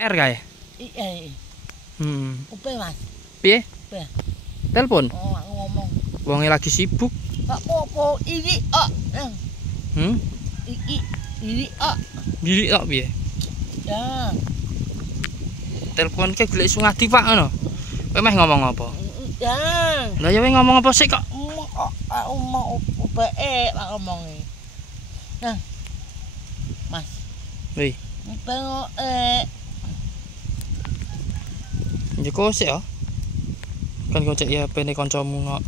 R kae. Iya. Upe Mas. Piye? Upe. Telepon. Oh, aku ngomong. Wonge lagi sibuk. Pak popo iki kok. Iki kok. Diri kok piye? Ya. Telepon ke golek Sungadi Pak ngono. Kowe meh ngomong apa? Ya. Lah ya kowe ngomong apa sih kok? Aku mau upe Pak ngomongi. Nah. Mas. Wih. Upe Njeko sik ya. Kan kok cek ya HP-ne kancamu kok.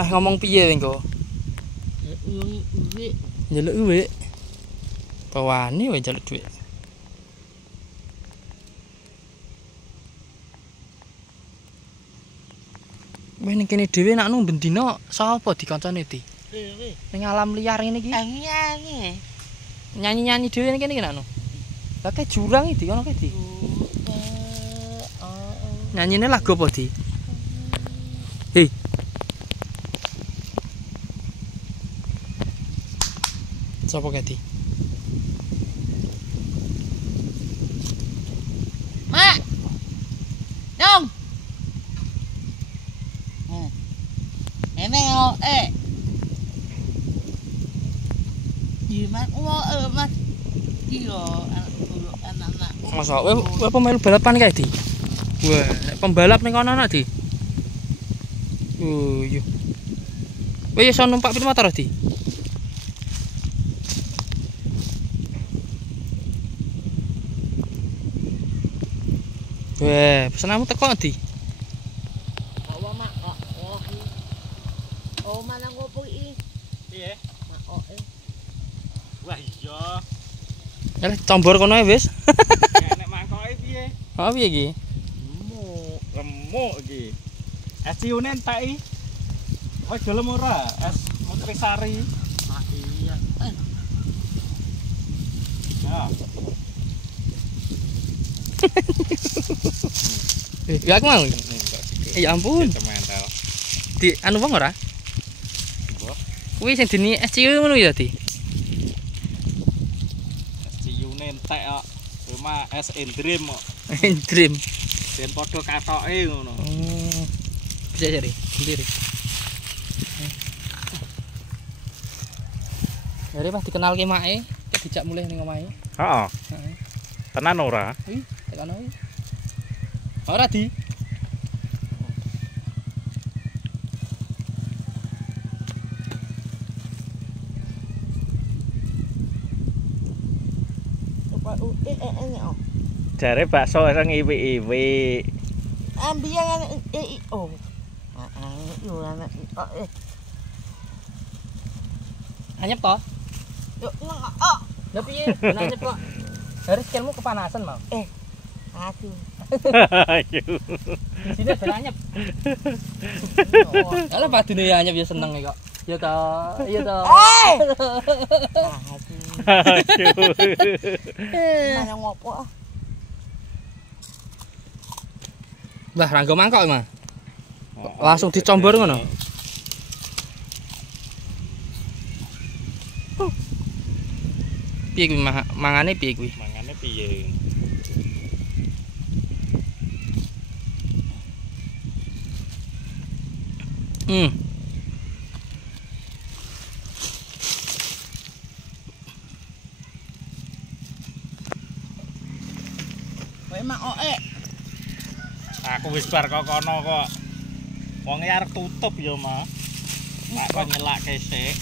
Meh ngomong piye kowe engko? Njaluk duit. Kawane wae njaluk duit. Weh ning kene dhewe nakno bendina sapa dikancane di? Ning alam liar ngene iki. Nyanyi-nyanyi dhewe ning kene iki nakno. Lah ke jurang iki ono ke di. Nyanyine lagu apa di? Hei. Sapa ke di? Mak. Dong. Ini gimana Mas? Iya, anak-anak. Masa kowe pemain balapan kae di? Wah, nek pembalap ning kono ana di. Oh, iya. Kowe iso numpak pil motor di? Wah, pesenanmu teko di? Oh, Mak. Oh, mana ngopo iki? Piye? Mak Wah iya. Ya combor kono wis. Nek mangkoke piye? Oh, piye iki? Remuk iki. Es ciune entek iki. Wis gelem ora? Es Nutrisari. Ah iya. Ya aku mau. Ya ampun. Cementel. Di anu wong ora? Mbok. Kuwi sing dini es ciu ngono ya, Di. Es ciune entek kok. Cuma es Endrim kok. Dream. Ben padha katoke ngono. Oh. Bisa cari sendiri. Dari pas dikenal ke mae, dijak mulih ning omahe. Heeh. Heeh. Tenan ora? Wih, tekan wae. Ora di. Jare bakso sing iwi-iwi. Ambian oh. Yo anak Anyep toh? Yo Lah piye? Anyep kok. Dari skillmu kepanasan, Mau. aduh. Ayo. Di sini ben anyep. Lah padune ya anyep ya seneng kok. Ya toh, iya toh. Aduh. Mana ngopo? Lah rangga mangkok, Mas. Langsung dicombor ngono. Piye kuwi mangane piye kuwi? Mangane piye? Kowe mak Aku wis bar kok kono kok. Wonge arep tutup ya, Mas. Kok nyelake sik.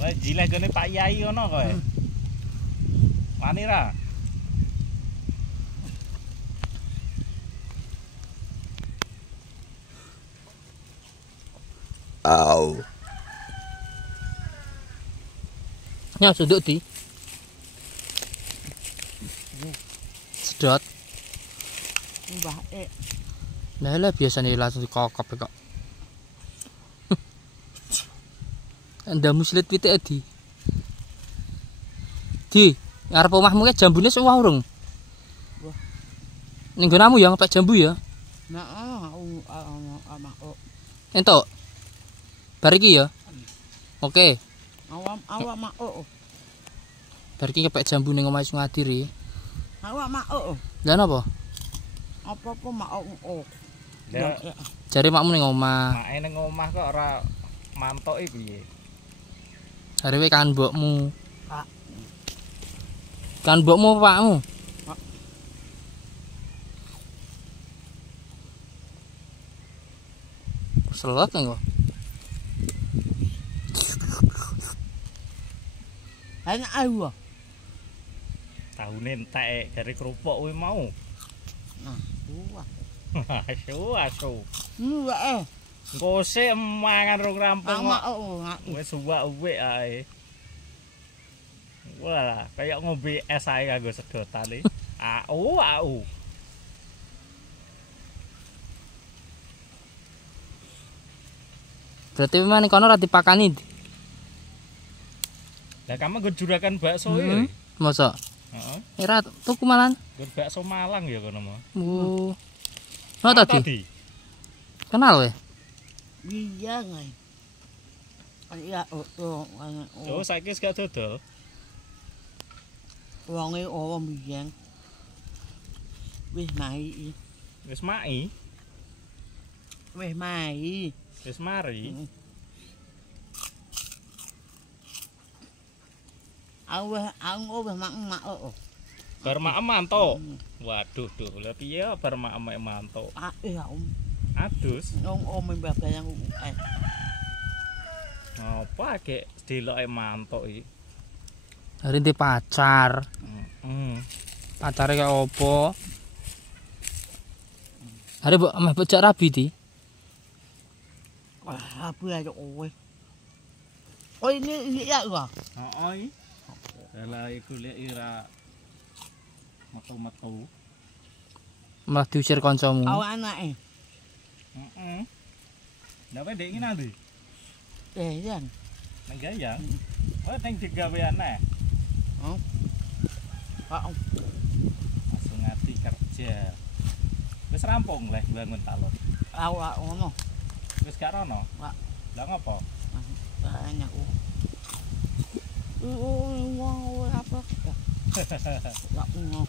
Wah, jileh gone Pak Yai ngono kowe. Wani ra? Au. Ya suduk di. Sedot. Mbah Lah biasane langsung dikokop kok. Anda muslit pitik di. Di, arep omahmu ke jambune wis urung. Wah. Ning nggonamu ya ngepek jambu ya. Nah, Entuk. Bar iki ya. Oke. Awak mak oh. Bar iki kepek jambu ning omahe Sungadiri. Awak mak oh. Lah napa? Apa-apa mak oh. Ya, Jare makmu ning omah. make ning omah kok ora mantoki piye? Jare kowe kan mbokmu. Pak. Kan mbokmu apa pakmu? Pak. Selot engko. Hanya ayu. Tahune entek dari kerupuk kuwi mau. Nah, buah. Asu. Enggak Engko sik mangan rong rampung. Mak oh. Wis uwak-uwik ae. Wah, kayak ngombe es ae kanggo sedotane. Au. Berarti memang ning kono ora dipakani. Lah kamu nggo juragan bakso Hmm. iki. Mosok? Heeh. Ora tuku malan. Nggo bakso Malang ya kono mah. Oh. Ono tadi? Kenal we? Iya ngai. Iya oh. Oh, saiki wis gak dodol. Wonge biyen. Wis mai. Wis mai, Wis mai. wis mari. Aku mak oh. Bar maem mantuk. Waduh, lha piye bar maem mantuk? Ya Adus. om mbak-bayang Apa gek deloke mantuk iki? Hari ndek pacar. Heeh. Pacare kaya apa? Hari mbok ameh bocah rabi di. Apa aja kowe. Oh ini ya gua. Heeh. Lah iku lek ira metu-metu. Malah diusir kancamu. Awak anake. Heeh. Lah kowe ndek iki nang ndi? Yan. Nang Gayang. Oh, ning digaweane. Oh. Pak. Langsung ngati kerja. Wis rampung leh bangun talon. Awak ngono. Wis gak rono. Pak. Lah ngopo? Banyak. Wow, apa? Lah ngono.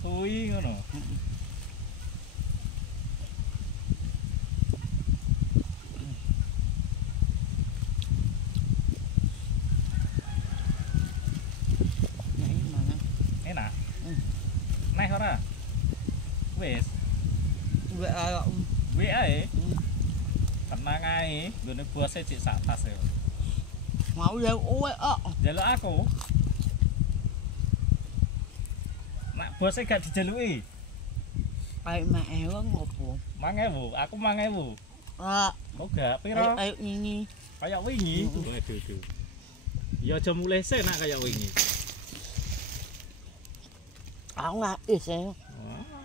Kuwi ngono. Enak. Neh ora? Wis, kuwi ae. Tenang ae, nggone bose cek sak tas e. Mau ya kowe kok. Jaluk aku. Nak bose gak dijaluki. Kayak mak ngopo? 5.000, aku 5.000. Kok gak piro? Ayo ini. Kayak wingi. Waduh. Ya aja mulai sih nak kayak wingi. Aku ngapis ya.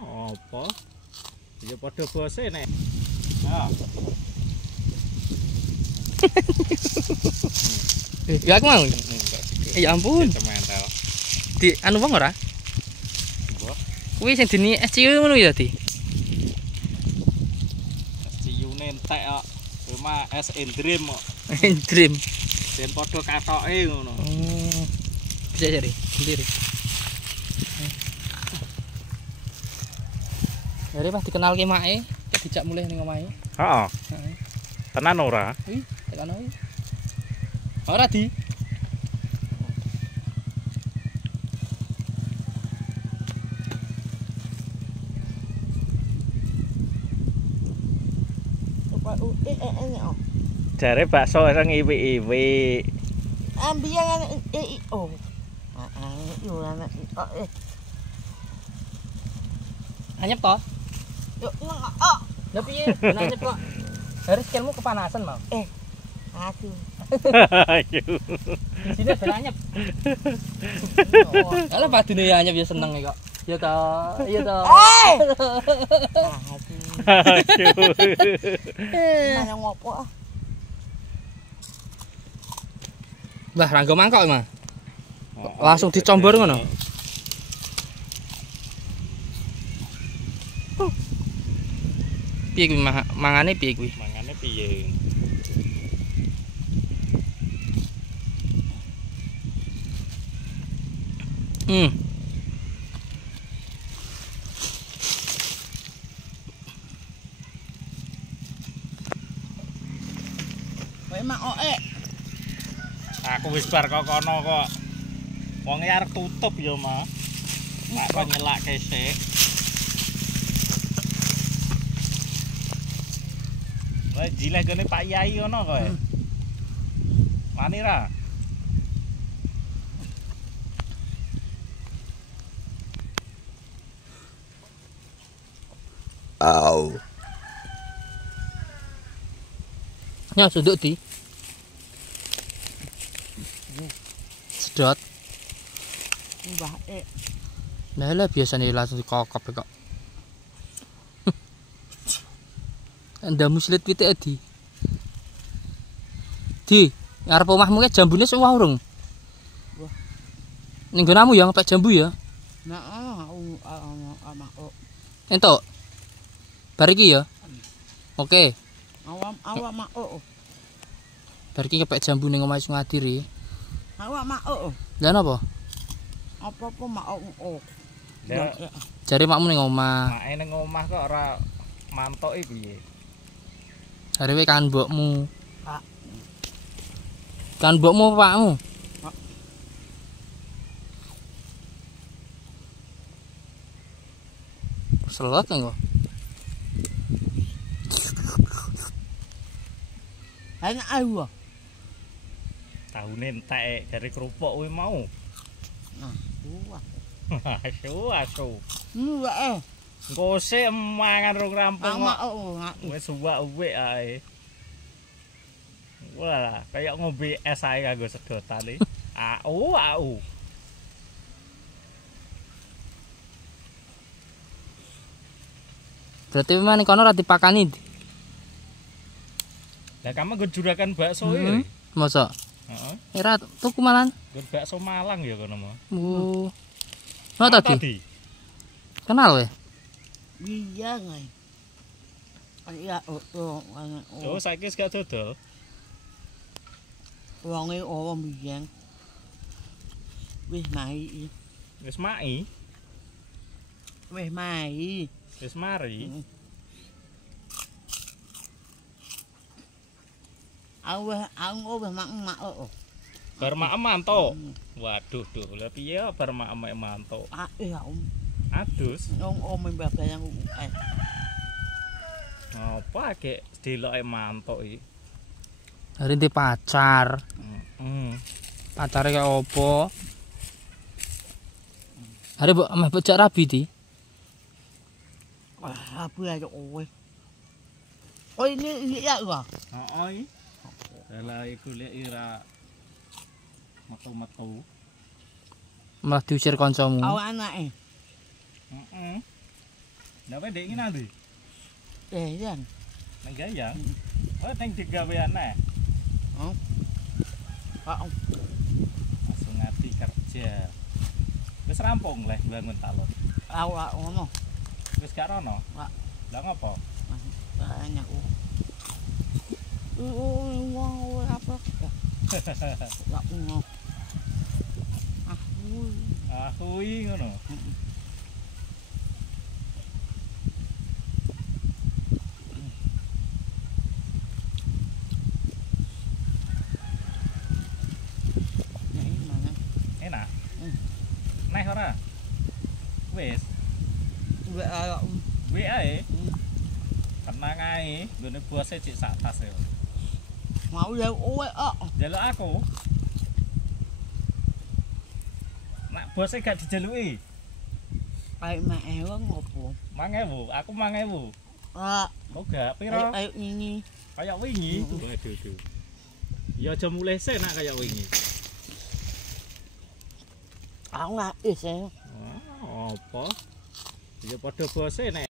Oh, apa? Ya padha bose nek. Ah. Ya aku mau. Ya ampun. Cementel. Di anu wong ora? Mbok, Kuwi sing dini SCU ngono ya di. SCU-ne entek kok. Cuma es Dream kok. Dream. Den padha katoke ngono. Oh. Bisa jare sendiri. Jadi pas dikenal ke mae, dijak mulai ning omahe. Heeh. Heeh. Tenan ora? Wih, tekan wae. Ora di. Jare bakso sing iwi-iwi. Ambian oh. Yo anak Anyep toh? Yo Lah piye? Anyep kok. Dari skelmu kepanasan mau. aduh. Ayo. Di sini ada anyep. Kalau padune ya anyep ya seneng kok. Ya toh, iya toh. Ayo. Mana ngopo ah. Lah rangga mangkok mah. Langsung dicombor ngono. Piye kuwi mangane piye kuwi? Mangane piye? Kowe mak oke. Aku wis bar kok kono kok. Wonge arep tutup ya, Ma. Nek kok nyelake sik. Wah, jileh gone Pak Yai ngono kowe. Wani ra? Au. Ya suduk di. Sedot. Mbah Nah lah biasanya langsung dikokop kok. Anda muslit pitik di. Di, arep omahmu ke jambune sewah urung? Wah. Ning nggonamu ya ngepek jambu ya. Nah, aku Entuk. Bar iki ya. Oke. awak mak Bar iki ngepek jambu ning omahe Sungadiri. awak mak Lah napa? apa-apa mak Ya, Jare makmu ning omah. make ning omah kok ora mantoki piye? Jare kowe kan mbokmu. Pak. Kan mbokmu apa pakmu? Pak. Selot kok. hanya ayu. Tahune entek dari kerupuk kuwi mau. Nah, buah. Asu. Wae. Engko sik mangan rong rampung Mak kok. Wis uwak-uwik ae. Wah, kayak ngombe es ae kanggo sedotane. Au. Berarti memang ning kono ora dipakani. Lah kamu nggo juragan bakso iki. Mosok? Heeh. Ora tuku malan. Nggo bakso Malang ya kono mah. Oh. Ono tadi. Kenal we? Iya ngai. Iya Oh, saiki wis gak dodol. wonge mbiyen. Wis mai. Wis mai, Wis mai. wis mari. Aku mak Bar maem mantuk. Waduh, lha piye bar maem mantuk? ya Adus. mbah bayang Apa gek deloke mantuk iki? Hari ndek pacar. Pacare kaya opo? Hari mbok ameh bocah rabi di. Apa aja kowe. Oh ini ya gua. Heeh. Lah iku lek ira metu-metu. Malah diusir kancamu. Awak anake. Heeh. Lah kowe ndek iki nang ndi? Yan. Nang Gayang. Oh, ning digawean ae. Pak. Langsung ngati kerja. Wis rampung leh bangun talon. Awak ngono. Wis gak rono. Pak. Lah ngopo? Banyak. Wow, apa? Lah ngono. Kuwi ngono. Enak. Neh ora? Wis. Kuwi ae. Tenang ae, nggone bose cek sak tas e. Mau ya kowe Jaluk aku. Nek bose gak dijaluki. Kayak mak ngopo? 1000, aku 1000. Oh gak piro? Ayo ini. Kayak wingi. Waduh. Ya aja mulai sik nak kayak wingi. Aku ngapis ya. Apa? Ya padha bose nek